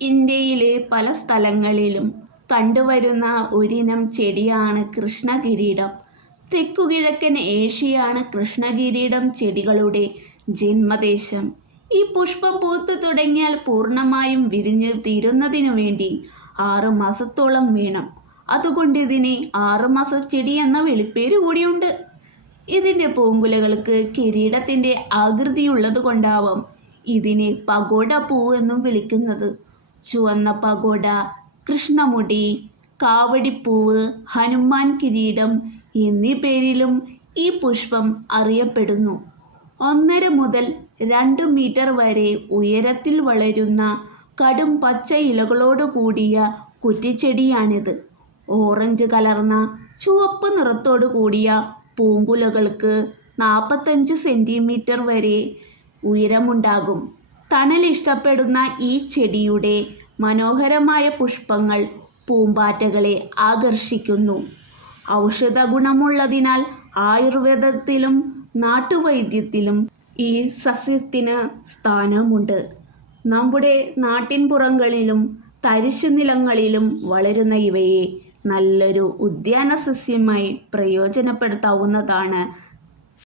ഇന്ത്യയിലെ പല സ്ഥലങ്ങളിലും കണ്ടുവരുന്ന ഒരിനം ചെടിയാണ് കൃഷ്ണകിരീടം. തെക്കുകിഴക്കൻ ഏഷ്യയാണ് കൃഷ്ണകിരീടം ചെടികളുടെ ജന്മദേശം. ഈ പുഷ്പം പൂത്തു തുടങ്ങിയാൽ പൂർണമായും വിരിഞ്ഞു തീരുന്നതിനു വേണ്ടി ആറ് മാസത്തോളം വേണം. അതുകൊണ്ട് ഇതിനെ ആറുമാസ ചെടി എന്ന വെളിപ്പേര് കൂടിയുണ്ട്. ഇതിന്റെ പൂങ്കുലകൾക്ക് കിരീടത്തിന്റെ ആകൃതിയുള്ളത് കൊണ്ടാവാം ഇതിനെ പകോട പൂ എന്നും വിളിക്കുന്നത്. ചുവന്ന പകോട കൃഷ്ണമുടി കാവടിപ്പൂവ് ഹനുമാൻ കിരീടം എന്നീ പേരിലും ഈ പുഷ്പം അറിയപ്പെടുന്നു. ഒന്നര മുതൽ രണ്ട് മീറ്റർ വരെ ഉയരത്തിൽ വളരുന്ന കടും പച്ച ഇലകളോട് കൂടിയ കുറ്റിച്ചെടിയാണിത്. ഓറഞ്ച് കലർന്ന ചുവപ്പ് നിറത്തോടു കൂടിയ പൂങ്കുലകൾക്ക് നാൽപ്പത്തഞ്ച് സെന്റിമീറ്റർ വരെ ഉയരമുണ്ടാകും. തണൽ ഇഷ്ടപ്പെടുന്ന ഈ ചെടിയുടെ മനോഹരമായ പുഷ്പങ്ങൾ പൂമ്പാറ്റകളെ ആകർഷിക്കുന്നു. ഔഷധ ഗുണമുള്ളതിനാൽ ആയുർവേദത്തിലും നാട്ടുവൈദ്യത്തിലും ഈ സസ്യത്തിന് സ്ഥാനമുണ്ട്. നമ്മുടെ നാട്ടിൻപുറങ്ങളിലും തരിശു നിലങ്ങളിലും വളരുന്ന ഇവയെ നല്ലൊരു ഉദ്യാന സസ്യമായി പ്രയോജനപ്പെടുത്താവുന്നതാണ്